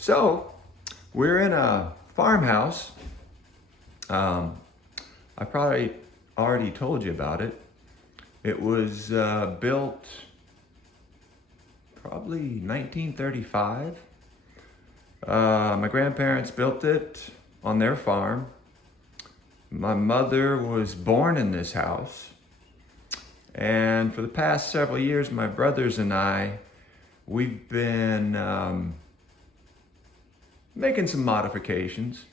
So we're in a farmhouse. I probably already told you about it. It was built probably 1935. My grandparents built it on their farm. My mother was born in this house. And for the past several years, my brothers and we've been making some modifications.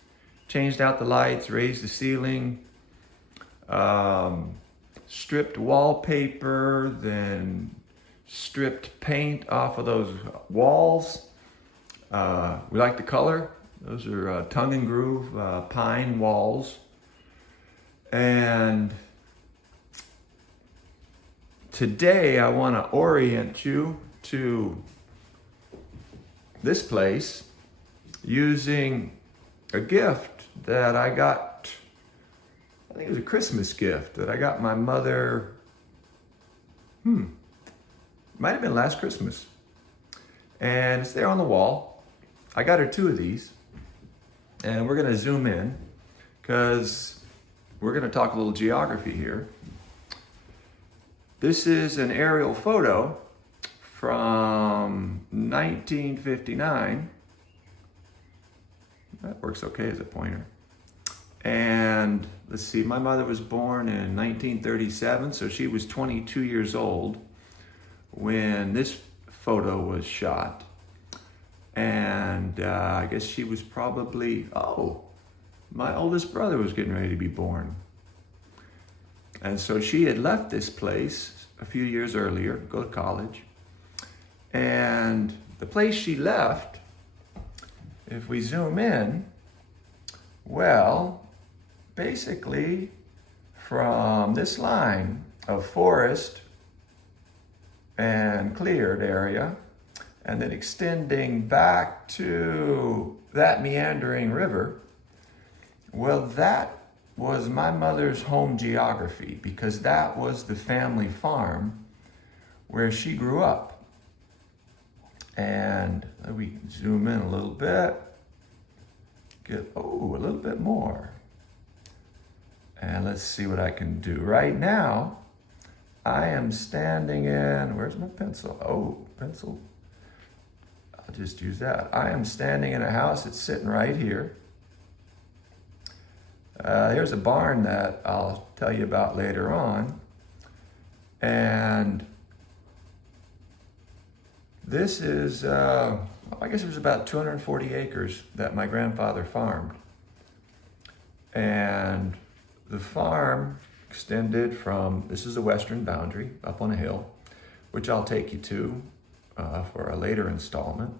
Changed out the lights, raised the ceiling, stripped wallpaper, then stripped paint off of those walls. We like the color. Those are tongue and groove pine walls. And today I want to orient you to this place using a gift that I got. I think it was a Christmas gift that I got my mother. Might have been last Christmas. And it's there on the wall. I got her two of these. And we're going to zoom in because we're going to talk a little geography here. This is an aerial photo from 1959. That works okay as a pointer. And let's see, my mother was born in 1937, so she was 22 years old when this photo was shot. And I guess she was probably, my oldest brother was getting ready to be born. And so she had left this place a few years earlier, go to college. And the place she left, if we zoom in, well, basically from this line of forest and cleared area, and then extending back to that meandering river, well, that was my mother's home geography because that was the family farm where she grew up. And we can zoom in a little bit, get, a little bit more. And let's see what I can do. Right now, I am standing in, where's my pencil? Pencil. I'll just use that. I am standing in a house that's sitting right here. Here's a barn that I'll tell you about later on. And this is, I guess it was about 240 acres that my grandfather farmed. And the farm extended from, this is the western boundary up on a hill, which I'll take you to for a later installment.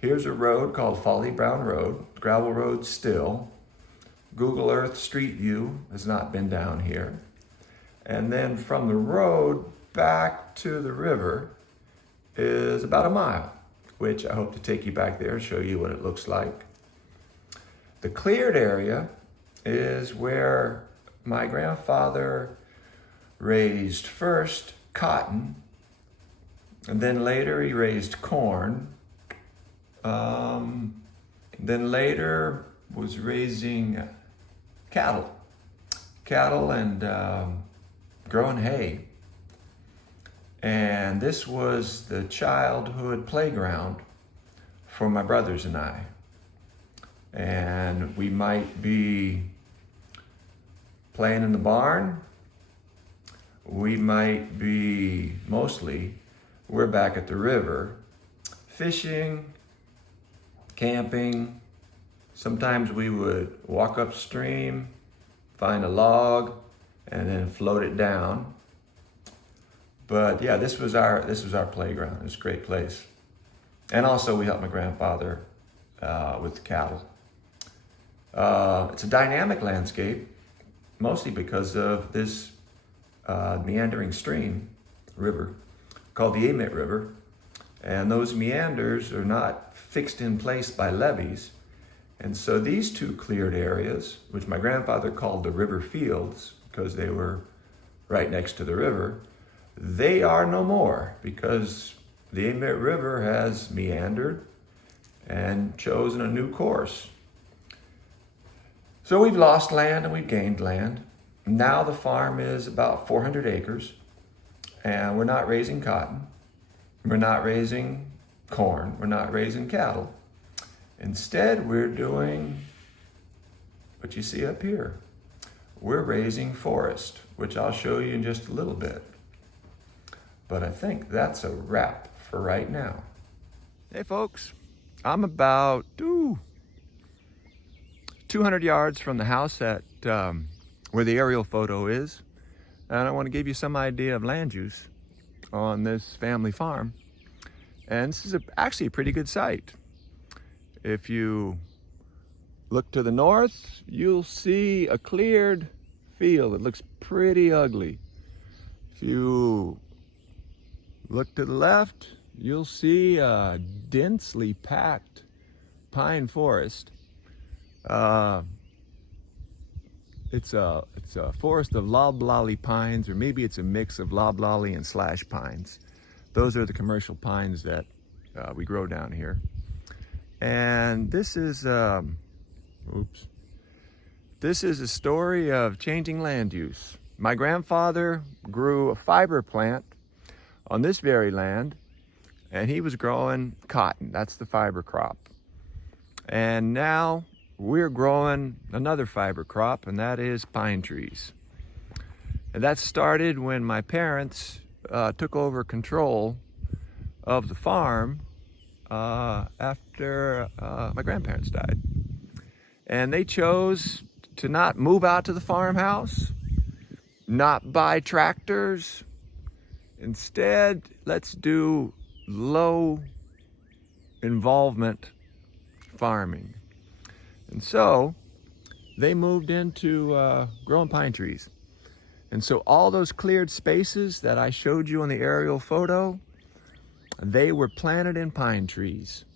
Here's a road called Folly Brown Road, gravel road still. Google Earth Street View has not been down here. And then from the road back to the river is about a mile, which I hope to take you back there and show you what it looks like. The cleared area is where my grandfather raised first cotton, and then later he raised corn. Then later was raising cattle and growing hay. And this was the childhood playground for my brothers and I. And we might be playing in the barn. We might be, we're back at the river, fishing, camping. Sometimes we would walk upstream, find a log, and then float it down. But yeah, this was our playground. It was a great place. And also we helped my grandfather with the cattle. It's a dynamic landscape, mostly because of this meandering river, called the Amit River. And those meanders are not fixed in place by levees. And so these two cleared areas, which my grandfather called the river fields because they were right next to the river, they are no more because the Amit River has meandered and chosen a new course. So we've lost land and we've gained land. Now the farm is about 400 acres, and we're not raising cotton. We're not raising corn. We're not raising cattle. Instead, we're doing what you see up here. We're raising forest, which I'll show you in just a little bit. But I think that's a wrap for right now. Hey folks, I'm about 200 yards from the house at where the aerial photo is. And I want to give you some idea of land use on this family farm. And this is actually a pretty good site. If you look to the north, you'll see a cleared field. It looks pretty ugly. If you look to the left, you'll see a densely packed pine forest. It's a forest of loblolly pines, or maybe it's a mix of loblolly and slash pines. Those are the commercial pines that we grow down here. And this is this is a story of changing land use. My grandfather grew a fiber plant on this very land, and he was growing cotton. That's the fiber crop. And now we're growing another fiber crop, and that is pine trees. And that started when my parents took over control of the farm after my grandparents died. And they chose to not move out to the farmhouse, not buy tractors. Instead, let's do low involvement farming. And so they moved into growing pine trees. And so all those cleared spaces that I showed you on the aerial photo, they were planted in pine trees.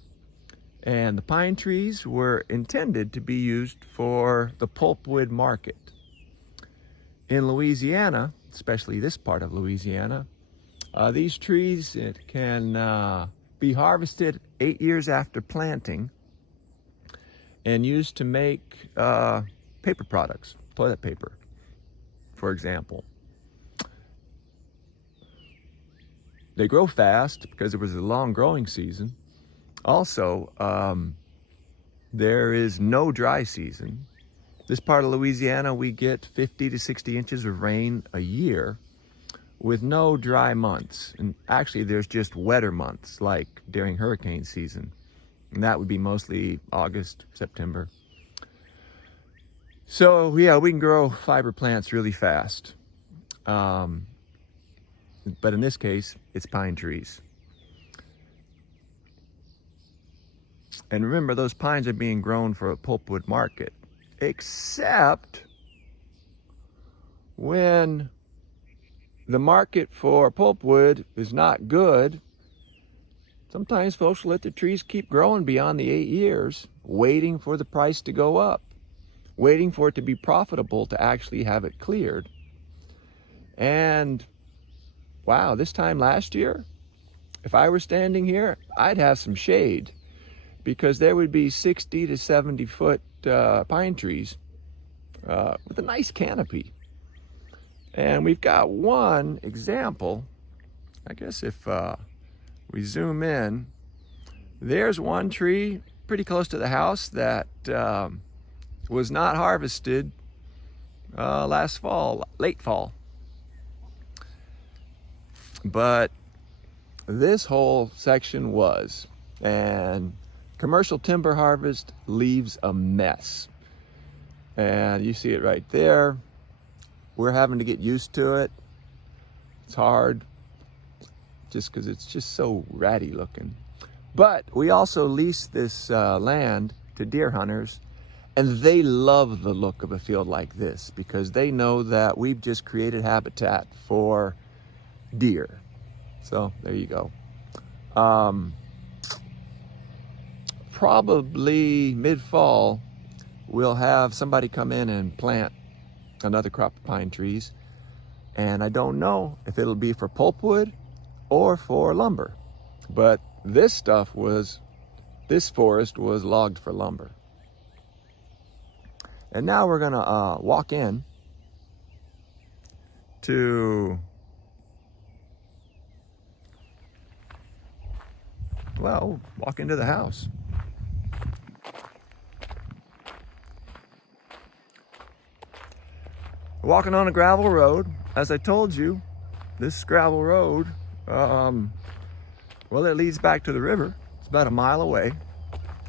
And the pine trees were intended to be used for the pulpwood market. In Louisiana, especially this part of Louisiana, these trees can be harvested 8 years after planting and used to make paper products, toilet paper, for example. They grow fast because it was a long growing season. Also, there is no dry season. This part of Louisiana, we get 50 to 60 inches of rain a year with no dry months. And actually, there's just wetter months, like during hurricane season. And that would be mostly August, September. So yeah, we can grow fiber plants really fast. But in this case, it's pine trees. And remember, those pines are being grown for a pulpwood market, except when the market for pulpwood is not good. Sometimes folks let the trees keep growing beyond the 8 years, waiting for the price to go up, waiting for it to be profitable to actually have it cleared. And wow, this time last year, if I were standing here, I'd have some shade, because there would be 60 to 70 foot pine trees with a nice canopy. And we've got one example. I guess if we zoom in, there's one tree pretty close to the house that was not harvested last fall, late fall. But this whole section was, and commercial timber harvest leaves a mess. And you see it right there. We're having to get used to it. It's hard just because it's just so ratty looking. But we also lease this land to deer hunters, and they love the look of a field like this because they know that we've just created habitat for deer. So there you go. Probably mid-fall, we'll have somebody come in and plant another crop of pine trees. And I don't know if it'll be for pulpwood or for lumber. But this This forest was logged for lumber. And now we're gonna walk in to, well, walk into the house. Walking on a gravel road. As I told you, this gravel road, well, it leads back to the river. It's about a mile away.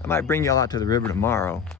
I might bring y'all out to the river tomorrow.